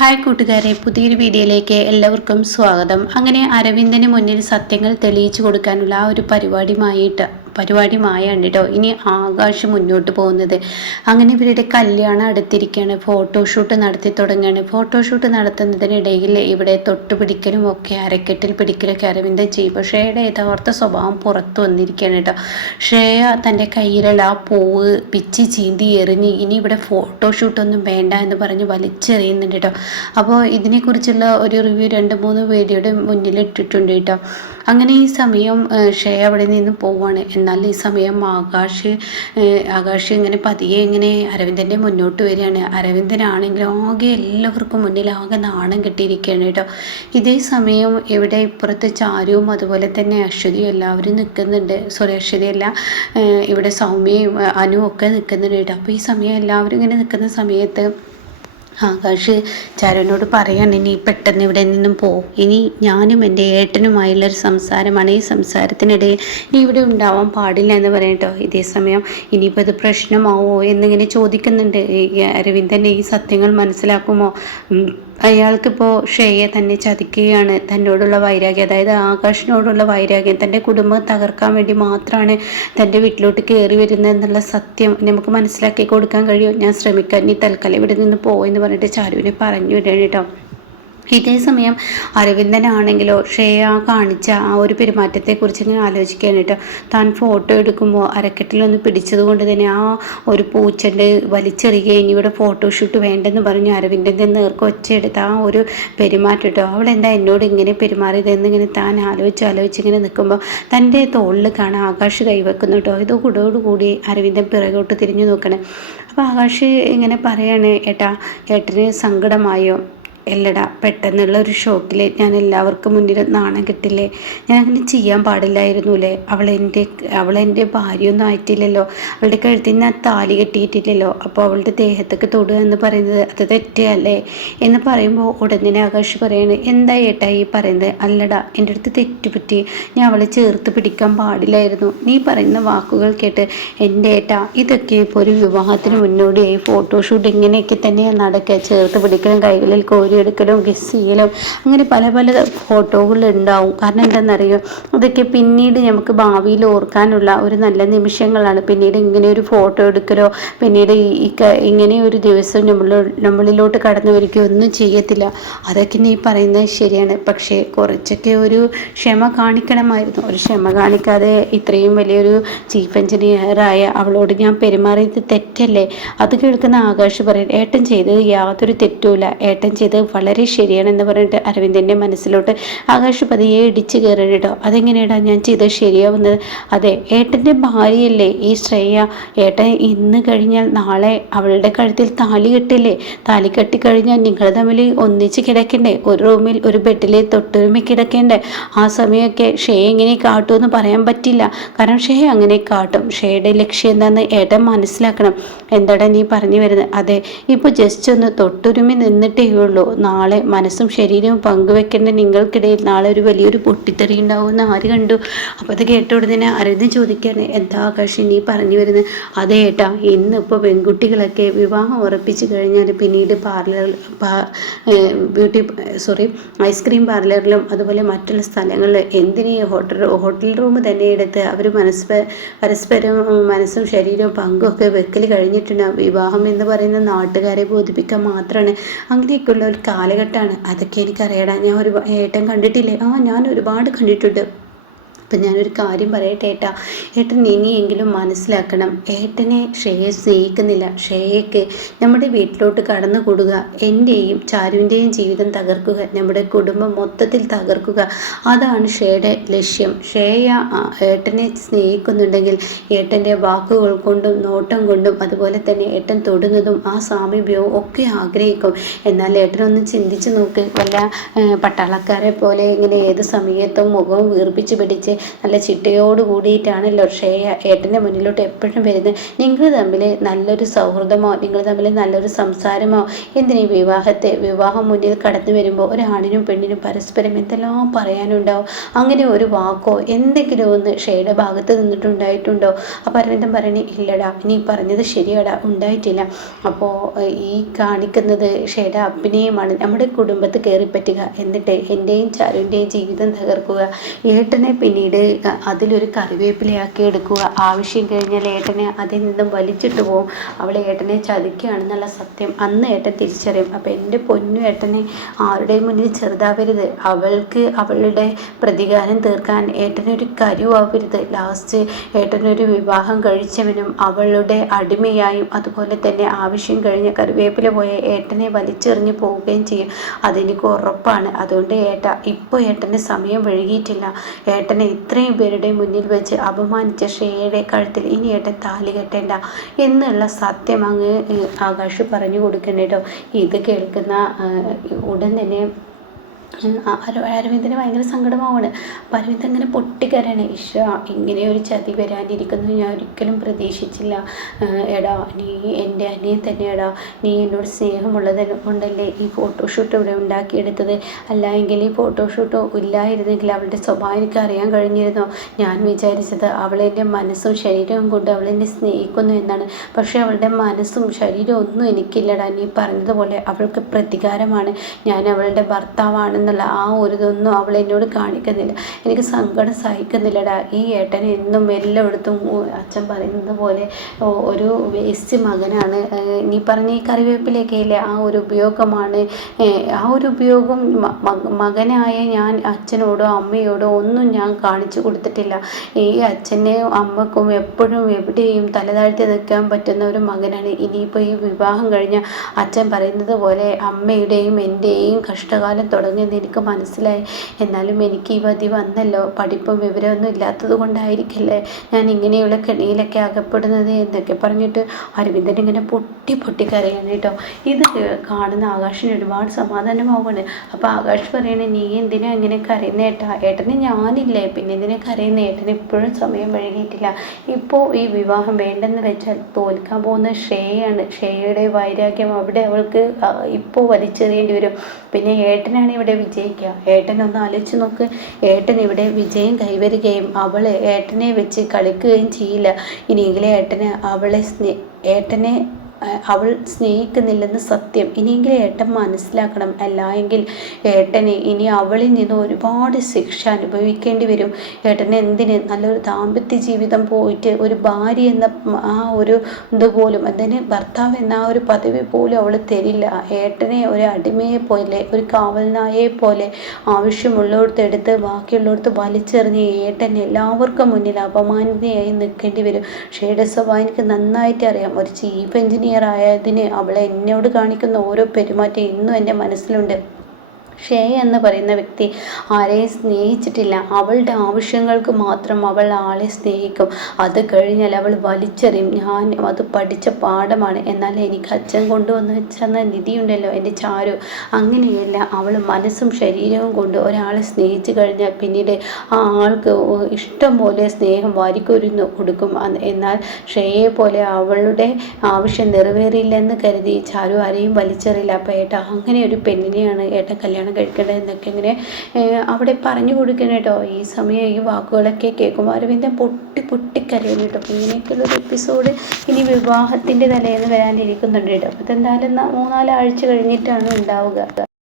Hi കൂട്ടുകാരെ, പുതിയൊരു വീഡിയോയിലേക്ക് എല്ലാവർക്കും സ്വാഗതം. അങ്ങനെ അരവിന്ദന് മുന്നിൽ സത്യങ്ങൾ തെളിയിച്ചു കൊടുക്കാനുള്ള ആ ഒരു പരിപാടിയുമായാണ് കേട്ടോ ഇനി ആകാശ് മുന്നോട്ട് പോകുന്നത്. അങ്ങനെ ഇവരുടെ കല്യാണം അടുത്തിരിക്കുകയാണ്. ഫോട്ടോഷൂട്ട് നടത്തി തുടങ്ങുകയാണ്. ഫോട്ടോഷൂട്ട് നടത്തുന്നതിനിടയിൽ ഇവിടെ തൊട്ടുപിടിക്കലും ഒക്കെ അരക്കെട്ടിൽ പിടിക്കലൊക്കെ അരവിന്ദൻ ചെയ്യും. ഷേയുടെ യഥാർത്ഥ സ്വഭാവം പുറത്തു വന്നിരിക്കുകയാണ് കേട്ടോ. ശ്രേയ തൻ്റെ കയ്യിലുള്ള ആ പൂവ് പിച്ചി ചീന്തി എറിഞ്ഞ് ഇനി ഇവിടെ ഫോട്ടോഷൂട്ടൊന്നും വേണ്ട എന്ന് പറഞ്ഞ് വലിച്ചെറിയുന്നുണ്ട് കേട്ടോ. അപ്പോൾ ഇതിനെക്കുറിച്ചുള്ള ഒരു റിവ്യൂ 2-3 വീഡിയോയുടെ മുന്നിൽ ഇട്ടിട്ടുണ്ട് കേട്ടോ. അങ്ങനെ ഈ സമയം ഷേയ അവിടെ നിന്ന് പോവാണ്. എന്നാൽ ഈ സമയം ആകാശ് ഇങ്ങനെ പതിയെ ഇങ്ങനെ അരവിന്ദൻ്റെ മുന്നോട്ട് വരികയാണ്. അരവിന്ദനാണെങ്കിലും ആകെ എല്ലാവർക്കും മുന്നിൽ ആകെ നാണം കെട്ടിയിരിക്കുകയാണ് കേട്ടോ. ഇതേ സമയം ഇവിടെ ഇപ്പുറത്ത് ചാരുവും അതുപോലെ തന്നെ അശ്വതിയും എല്ലാവരും നിൽക്കുന്നുണ്ട്. അശ്വതിയല്ല, ഇവിടെ സൗമ്യയും അനുവും ഒക്കെ നിൽക്കുന്നുണ്ട് കേട്ടോ. അപ്പോൾ ഈ സമയം എല്ലാവരും ഇങ്ങനെ നിൽക്കുന്ന സമയത്ത് ആകാശ് ചാരുവിനോട് പറയാണ്, ഇനി പെട്ടെന്ന് ഇവിടെ നിന്നും ഇനി ഞാനും എൻ്റെ ഏട്ടനുമായുള്ളൊരു സംസാരമാണ്. ഈ സംസാരത്തിനിടയിൽ നീ ഇവിടെ ഉണ്ടാവാൻ പാടില്ല എന്ന് പറയട്ടോ. ഇതേ സമയം ഇനിയിപ്പോൾ ഇത് പ്രശ്നമാവോ എന്നിങ്ങനെ ചോദിക്കുന്നുണ്ട്. അരവിന്ദൻ ഈ സത്യങ്ങൾ മനസ്സിലാക്കുമോ? അയാൾക്കിപ്പോൾ ഷേയെ തന്നെ ചതിക്കുകയാണ്. തന്നോടുള്ള വൈരാഗ്യം, അതായത് ആകാശിനോടുള്ള വൈരാഗ്യം, തൻ്റെ കുടുംബം തകർക്കാൻ വേണ്ടി മാത്രമാണ് തൻ്റെ വീട്ടിലോട്ട് കയറി വരുന്നത് എന്നുള്ള സത്യം നമുക്ക് മനസ്സിലാക്കി കൊടുക്കാൻ കഴിയും. ഞാൻ ശ്രമിക്കാൻ, നീ തൽക്കാലം ഇവിടെ നിന്ന് എന്ന് പറഞ്ഞിട്ട് ചാരുവിനെ പറഞ്ഞു വിടുകയാണ് കേട്ടോ. ഇതേ സമയം അരവിന്ദനാണെങ്കിലോ ഷേയ കാണിച്ച ആ ഒരു പെരുമാറ്റത്തെക്കുറിച്ച് ഇങ്ങനെ ആലോചിക്കുകയാണ് കേട്ടോ. താൻ ഫോട്ടോ എടുക്കുമ്പോൾ അരക്കെട്ടിലൊന്ന് പിടിച്ചത് കൊണ്ട് തന്നെ ആ ഒരു പൂച്ചണ്ട് വലിച്ചെറിയുകയും ഇനി ഇവിടെ ഫോട്ടോഷൂട്ട് വേണ്ടെന്ന് പറഞ്ഞു അരവിന്ദൻ്റെ നേർക്ക് ഒച്ചയെടുത്ത ആ ഒരു പെരുമാറ്റം കേട്ടോ. അവളെന്താ എന്നോട് ഇങ്ങനെ പെരുമാറിയതെന്നിങ്ങനെ താൻ ആലോചിച്ചിങ്ങനെ നിൽക്കുമ്പോൾ തൻ്റെ തോളിൽ കാണാൻ ആകാശ് കൈവെക്കുന്നു കേട്ടോ. ഇതോടുകൂടി അരവിന്ദൻ പിറകോട്ട് തിരിഞ്ഞു നോക്കണം. അപ്പോൾ ആകാശ് ഇങ്ങനെ പറയാണ്, ഏട്ടന് സങ്കടമായോ? എല്ലടാ, പെട്ടെന്നുള്ള ഒരു ഷോക്കിൽ ഞാൻ എല്ലാവർക്കും മുന്നിൽ നാണം കിട്ടില്ലേ? ഞാൻ അങ്ങനെ ചെയ്യാൻ പാടില്ലായിരുന്നുല്ലേ? അവളെൻ്റെ ഭാര്യയൊന്നും ആയിട്ടില്ലല്ലോ. അവളുടെ കഴുത്തിൽ ഞാൻ താലി കെട്ടിയിട്ടില്ലല്ലോ. അപ്പോൾ അവളുടെ ദേഹത്തേക്ക് തൊടുക എന്ന് പറയുന്നത് അത് തെറ്റല്ലേ എന്ന് പറയുമ്പോൾ ഉടനെ ആകാശ് പറയാണ്, എന്താ ഏട്ടാ ഈ പറയുന്നത്? അല്ലടാ, എൻ്റെ അടുത്ത് തെറ്റുപറ്റി. ഞാൻ അവളെ ചേർത്ത് പിടിക്കാൻ പാടില്ലായിരുന്നു. നീ പറയുന്ന വാക്കുകൾ കേട്ട് എൻ്റെ ഏട്ടാ, ഇതൊക്കെ ഇപ്പോൾ ഒരു വിവാഹത്തിന് മുന്നോടിയായി ഫോട്ടോഷൂട്ട് ഇങ്ങനെയൊക്കെ തന്നെയാണ് നടക്കുക. ചേർത്ത് പിടിക്കലും കൈകളിൽ കോരി എടുക്കലും കിസ് ചെയ്യലും അങ്ങനെ പല ഫോട്ടോകൾ ഉണ്ടാവും. കാരണം എന്താണെന്നറിയോ, അതൊക്കെ പിന്നീട് നമുക്ക് ഭാവിയിൽ ഓർക്കാനുള്ള ഒരു നല്ല നിമിഷങ്ങളാണ്. പിന്നീട് ഇങ്ങനെ ഒരു ഫോട്ടോ എടുക്കലോ പിന്നീട് ഇങ്ങനെ ഒരു ദിവസം നമ്മളിലോട്ട് കടന്നു വരികയോ ഒന്നും ചെയ്യത്തില്ല. അതൊക്കെ നീ പറയുന്നത് ശരിയാണ്. പക്ഷേ കുറച്ചൊക്കെ ഒരു ക്ഷമ കാണിക്കണമായിരുന്നു. ഒരു ക്ഷമ കാണിക്കാതെ ഇത്രയും വലിയൊരു ചീഫ് എഞ്ചിനീയറായ അവളോട് ഞാൻ പെരുമാറിയത് തെറ്റല്ലേ? അത് കേൾക്കുന്ന ആകാശ് പറയും, ഏട്ടൻ ചെയ്തത് യാതൊരു തെറ്റുമില്ല, ഏട്ടൻ ചെയ്തത് വളരെ ശരിയാണെന്ന് പറഞ്ഞിട്ട് അരവിന്ദൻ്റെ മനസ്സിലോട്ട് ആകാശ് പതിയെ ഇടിച്ച് കയറണം കേട്ടോ. അതെങ്ങനെയാടാ ഞാൻ ചെയ്തത് ശരിയാവുന്നത്? അതെ, ഏട്ടൻ്റെ ഭാര്യയല്ലേ ഈ ശ്രേയ. ഏട്ടൻ ഇന്ന് കഴിഞ്ഞാൽ നാളെ അവളുടെ കഴുത്തിൽ താലി കെട്ടില്ലേ? താലി കെട്ടിക്കഴിഞ്ഞാൽ നിങ്ങൾ തമ്മിൽ ഒന്നിച്ച് കിടക്കണ്ടേ? ഒരു റൂമിൽ ഒരു ബെഡിൽ തൊട്ടുരുമി കിടക്കേണ്ടേ? ആ സമയമൊക്കെ ഷേ എങ്ങനെ കാട്ടുമെന്ന് പറയാൻ പറ്റില്ല. കാരണം ഷേ അങ്ങനെ കാട്ടും. ഷേയുടെ ലക്ഷ്യം എന്താണെന്ന് ഏട്ടൻ മനസ്സിലാക്കണം. എന്താടാ നീ പറഞ്ഞു വരുന്നത്? അതെ, ഇപ്പോൾ ജസ്റ്റ് ഒന്ന് തൊട്ടുരുമി നിന്നിട്ടേ ഉള്ളൂ. നാളെ മനസ്സും ശരീരവും പങ്കുവെക്കേണ്ട നിങ്ങൾക്കിടയിൽ നാളെ ഒരു വലിയൊരു പൊട്ടിത്തെറി ഉണ്ടാവുമെന്ന് ആര് കണ്ടു? അപ്പോൾ അത് കേട്ട ഉടനെ അരവിന്ദ് ചോദിക്കുകയാണ്, എന്താ ആകാശ് നീ പറഞ്ഞു വരുന്നത്? അതേ ഏട്ടാ, ഇന്നിപ്പോൾ പെൺകുട്ടികളൊക്കെ വിവാഹം ഉറപ്പിച്ചു കഴിഞ്ഞാൽ പിന്നീട് ഐസ്ക്രീം പാർലറിലും അതുപോലെ മറ്റുള്ള സ്ഥലങ്ങളിൽ എന്തിനീ ഹോട്ടൽ റൂം തന്നെ എടുത്ത് അവർ പരസ്പരം മനസ്സും ശരീരവും പങ്കുമൊക്കെ വെക്കൽ കഴിഞ്ഞിട്ടുണ്ട്. വിവാഹം എന്ന് പറയുന്ന നാട്ടുകാരെ ബോധിപ്പിക്കാൻ മാത്രമാണ്. അങ്ങനെയൊക്കെയുള്ള ഒരു കാലഘട്ടമാണ്. അതൊക്കെ എനിക്കറിയാടാ. ഞാൻ ഏട്ടൻ കണ്ടിട്ടില്ലേ? ഞാൻ ഒരുപാട് കണ്ടിട്ടുണ്ട്. അപ്പം ഞാനൊരു കാര്യം പറയട്ടെ ഏട്ടൻ ഇനിയെങ്കിലും മനസ്സിലാക്കണം. ഏട്ടനെ ശ്രേയെ സ്നേഹിക്കുന്നില്ല. ശ്രേയയ്ക്ക് നമ്മുടെ വീട്ടിലോട്ട് കടന്നു കൂടുക, എൻ്റെയും ചാരുവിൻ്റെയും ജീവിതം തകർക്കുക, നമ്മുടെ കുടുംബം മൊത്തത്തിൽ തകർക്കുക, അതാണ് ശ്രേയയുടെ ലക്ഷ്യം. ശ്രേയ ഏട്ടനെ സ്നേഹിക്കുന്നുണ്ടെങ്കിൽ ഏട്ടൻ്റെ വാക്കുകൾ കൊണ്ടും നോട്ടം കൊണ്ടും അതുപോലെ തന്നെ ഏട്ടൻ തൊടുന്നതും ആ സാമീപ്യവും ഒക്കെ ആഗ്രഹിക്കും. എന്നാൽ ഏട്ടനൊന്ന് ചിന്തിച്ച് നോക്ക്. വല്ല പട്ടാളക്കാരെ പോലെ ഇങ്ങനെ ഏത് സമയത്തും മുഖവും വീർപ്പിച്ച് പിടിച്ച് നല്ല ചിട്ടയോട് കൂടിയിട്ടാണല്ലോ ശ്രേയ ഏട്ടൻ്റെ മുന്നിലോട്ട് എപ്പോഴും വരുന്നത്. നിങ്ങൾ തമ്മിൽ നല്ലൊരു സൗഹൃദമോ നിങ്ങൾ തമ്മിൽ നല്ലൊരു സംസാരമോ എന്തിനീ വിവാഹം മുന്നിൽ കടന്നു വരുമ്പോൾ ഒരാണിനും പെണ്ണിനും പരസ്പരം എന്തെല്ലാം പറയാനുണ്ടാവും. അങ്ങനെ ഒരു വാക്കോ എന്തെങ്കിലും ഒന്ന് ശ്രേയയുടെ ഭാഗത്ത് നിന്നിട്ടുണ്ടായിട്ടുണ്ടോ? അപ്പോൾ അരവിന്ദൻ പറയണേ ഇല്ലടാ, നീ പറഞ്ഞത് ശരിയാടാ, ഉണ്ടായിട്ടില്ല. അപ്പോൾ ഈ കാണിക്കുന്നത് ശ്രേയയുടെ അഭിനയമാണ്. നമ്മുടെ കുടുംബത്ത് കയറിപ്പറ്റുക, എന്നിട്ട് എൻ്റെയും ചാരുവിൻ്റെയും ജീവിതം തകർക്കുക, ഏട്ടനെ പിന്നീട് അതിലൊരു കറിവേപ്പിലയാക്കി എടുക്കുക, ആവശ്യം കഴിഞ്ഞാൽ ഏട്ടനെ അതിൽ നിന്നും വലിച്ചിട്ട് പോകും. അവൾ ഏട്ടനെ ചതിക്കുകയാണെന്നുള്ള സത്യം അന്ന് ഏട്ടൻ തിരിച്ചറിയും. അപ്പം എൻ്റെ പൊന്നു ഏട്ടനെ ആരുടെയും മുന്നിൽ ചെറുതാവരുത്. അവൾക്ക് അവളുടെ പ്രതികാരം തീർക്കാൻ ഏട്ടനൊരു കരുവാവരുത്. ലാസ്റ്റ് ഏട്ടനൊരു വിവാഹം കഴിച്ചവനും അവളുടെ അടിമയായും അതുപോലെ തന്നെ ആവശ്യം കഴിഞ്ഞ കറിവേപ്പില പോയ ഏട്ടനെ വലിച്ചെറിഞ്ഞ് പോവുകയും ചെയ്യും. അതെനിക്ക് ഉറപ്പാണ്. അതുകൊണ്ട് ഇപ്പോൾ ഏട്ടൻ്റെ സമയം വൈകിയിട്ടില്ല. ഏട്ടനെ ഇത്രയും പേരുടെ മുന്നിൽ വെച്ച് അപമാനിച്ച ശ്രേയയുടെ കഴുത്തിൽ ഇനി ഏട്ടൻ താലി കെട്ടേണ്ട എന്നുള്ള സത്യം അങ്ങ് ആകാശ് പറഞ്ഞു കൊടുക്കണേ കേട്ടോ. ഇത് കേൾക്കുന്ന ഉടൻ തന്നെ അരവിന്ദന് ഭയങ്കര സങ്കടമാവാണ്. അപ്പം അരവിന്ദൻ ഇങ്ങനെ പൊട്ടിക്കരയാണ്. ഇങ്ങനെ ഒരു ചതി വരാനിരിക്കുന്നു ഞാൻ ഒരിക്കലും പ്രതീക്ഷിച്ചില്ല. എടാ, നീ എൻ്റെ അനിയൻ തന്നെയാടാ. നീ എന്നോട് സ്നേഹമുള്ളത് കൊണ്ടല്ലേ ഈ ഫോട്ടോഷൂട്ട് ഇവിടെ ഉണ്ടാക്കിയെടുത്തത്. അല്ല എങ്കിൽ ഈ ഫോട്ടോഷൂട്ട് ഇല്ലായിരുന്നെങ്കിൽ അവളുടെ സ്വഭാവം എനിക്ക് അറിയാൻ കഴിഞ്ഞിരുന്നോ? ഞാൻ വിചാരിച്ചത് അവളെൻ്റെ മനസ്സും ശരീരവും കൊണ്ട് അവളെന്നെ സ്നേഹിക്കുന്നു എന്നാണ്. പക്ഷേ അവളുടെ മനസ്സും ശരീരവും ഒന്നും എനിക്കില്ലടാ. നീ പറഞ്ഞതുപോലെ അവൾക്ക് പ്രതികാരമാണ്. ഞാൻ അവളുടെ ഭർത്താവാണ് എന്നുള്ള ആ ഒരു ഇതൊന്നും അവൾ എന്നോട് കാണിക്കുന്നില്ല. എനിക്ക് സങ്കടം സഹിക്കുന്നില്ലടാ. ഈ ഏട്ടൻ എന്നും എല്ലായിടത്തും അച്ഛൻ പറയുന്നത് പോലെ ഒരു വേസ്റ്റ് മകനാണ്. നീ പറഞ്ഞ ഈ കറിവേപ്പിലൊക്കെ ഇല്ലേ, ആ ഒരു ഉപയോഗമാണ്. ആ ഒരു ഉപയോഗം മകനായ ഞാൻ അച്ഛനോടോ അമ്മയോടോ ഒന്നും ഞാൻ കാണിച്ചു കൊടുത്തിട്ടില്ല. ഈ അച്ഛനെയും അമ്മക്കും എപ്പോഴും എവിടെയും തലതാഴ്ത്തി നിൽക്കാൻ പറ്റുന്ന ഒരു മകനാണ്. ഇനിയിപ്പോൾ ഈ വിവാഹം കഴിഞ്ഞ അച്ഛൻ പറയുന്നത് പോലെ അമ്മയുടെയും എൻ്റെയും കഷ്ടകാലം തുടങ്ങി എനിക്ക് മനസ്സിലായി. എന്നാലും എനിക്ക് ഈ വധി വന്നല്ലോ. പഠിപ്പും വിവരമൊന്നും ഇല്ലാത്തത് കൊണ്ടായിരിക്കില്ലേ ഞാൻ ഇങ്ങനെയുള്ള കെണിയിലൊക്കെ അകപ്പെടുന്നത് എന്നൊക്കെ പറഞ്ഞിട്ട് അരവിന്ദൻ ഇങ്ങനെ പൊട്ടി കരയാണ് കേട്ടോ. ഇത് കാണുന്ന ആകാശിന് ഒരുപാട് സമാധാനമാവുകയാണ്. അപ്പോൾ ആകാശ് പറയണേ, നീ എന്തിനാ ഇങ്ങനെ കരയുന്ന ഏട്ടാ? ഏട്ടന് ഞാനില്ലേ, പിന്നെ എന്തിനാ കരയുന്ന? ഏട്ടന് ഇപ്പോഴും സമയം വൈകിയിട്ടില്ല. ഇപ്പോൾ ഈ വിവാഹം വേണ്ടെന്ന് വെച്ചാൽ തോൽക്കാൻ പോകുന്ന ശ്രേയയാണ്. ശ്രേയയുടെ വൈരാഗ്യം അവിടെ അവൾക്ക് ഇപ്പോൾ വലിച്ചെറിയേണ്ടി വരും. പിന്നെ ഏട്ടനാണ് ഇവിടെ വിജയിക്കുക. ഏട്ടനൊന്ന് ആലോചിച്ച് നോക്ക്. ഏട്ടൻ ഇവിടെ വിജയം കൈവരുകയും അവൾ ഏട്ടനെ വെച്ച് കളിക്കുകയും ചെയ്യില്ല. ഇനിയെങ്കിലും ഏട്ടനെ അവൾ സ്നേഹിക്കുന്നില്ലെന്ന് സത്യം ഇനിയെങ്കിലും ഏട്ടൻ മനസ്സിലാക്കണം. അല്ല എങ്കിൽ ഏട്ടന് ഇനി അവളിൽ നിന്ന് ഒരുപാട് ശിക്ഷ അനുഭവിക്കേണ്ടി വരും. ഏട്ടന് എന്തിന് നല്ലൊരു ദാമ്പത്യ ജീവിതം പോയിട്ട് ഒരു ഭാര്യ എന്ന ആ ഒരു ഇതുപോലും അതിന് ഭർത്താവ് എന്ന ആ ഒരു പദവി പോലും അവൾ തരില്ല. ഏട്ടനെ ഒരു അടിമയെ പോലെ ഒരു കാവൽനായയെ പോലെ ആവശ്യമുള്ളിടത്ത് എടുത്ത് ബാക്കിയുള്ളിടത്ത് വലിച്ചെറിഞ്ഞ് ഏട്ടൻ എല്ലാവർക്കും മുന്നിൽ അപമാനിതയായി നിൽക്കേണ്ടി വരും. ഷേയുടെ സ്വഭാവം എനിക്ക് നന്നായിട്ട് അറിയാം. ഒരു ചീഫ് എഞ്ചിനീയർ ആയതിന് അവളെ എന്നോട് കാണിക്കുന്ന ഓരോ പെരുമാറ്റം ഇന്നും എൻ്റെ മനസ്സിലുണ്ട്. ശ്രേയ എന്ന് പറയുന്ന വ്യക്തി ആരെയും സ്നേഹിച്ചിട്ടില്ല. അവളുടെ ആവശ്യങ്ങൾക്ക് മാത്രം അവൾ ആളെ സ്നേഹിക്കും. അത് കഴിഞ്ഞാൽ അവൾ വലിച്ചെറിയും. ഞാൻ അത് പഠിച്ച പാഠമാണ്. എന്നാൽ എനിക്ക് അച്ഛൻ കൊണ്ടുവന്ന് വെച്ചെന്ന നിധിയുണ്ടല്ലോ എൻ്റെ ചാരു, അങ്ങനെയല്ല. അവൾ മനസ്സും ശരീരവും കൊണ്ട് ഒരാളെ സ്നേഹിച്ചു കഴിഞ്ഞാൽ പിന്നീട് ആ ആൾക്ക് ഇഷ്ടം പോലെ സ്നേഹം വാരിക്കൊരുന്ന് കൊടുക്കും. എന്നാൽ ശ്രേയയെ പോലെ അവളുടെ ആവശ്യം നിറവേറിയില്ലെന്ന് കരുതി ചാരു ആരെയും വലിച്ചെറിയില്ല. അപ്പോൾ ഏട്ടാ, അങ്ങനെ ഒരു പെണ്ണിനെയാണ് ഏട്ടൻ കല്യാണം കഴിക്കേണ്ടത് എന്നൊക്കെ ഇങ്ങനെ അവിടെ പറഞ്ഞു കൊടുക്കണം കേട്ടോ. ഈ സമയം ഈ വാക്കുകളൊക്കെ കേൾക്കുമ്പോൾ അരവിന്ദൻ പൊട്ടിക്കരയും കേട്ടോ. അപ്പോൾ ഇങ്ങനെയൊക്കെയുള്ളൊരു എപ്പിസോഡ് ഇനി വിവാഹത്തിൻ്റെ തലേന്ന് വരാനിരിക്കുന്നുണ്ട് കേട്ടോ. അപ്പോൾ ഇതെന്തായാലും 3-4 ആഴ്ച കഴിഞ്ഞിട്ടാണ് ഉണ്ടാവുക.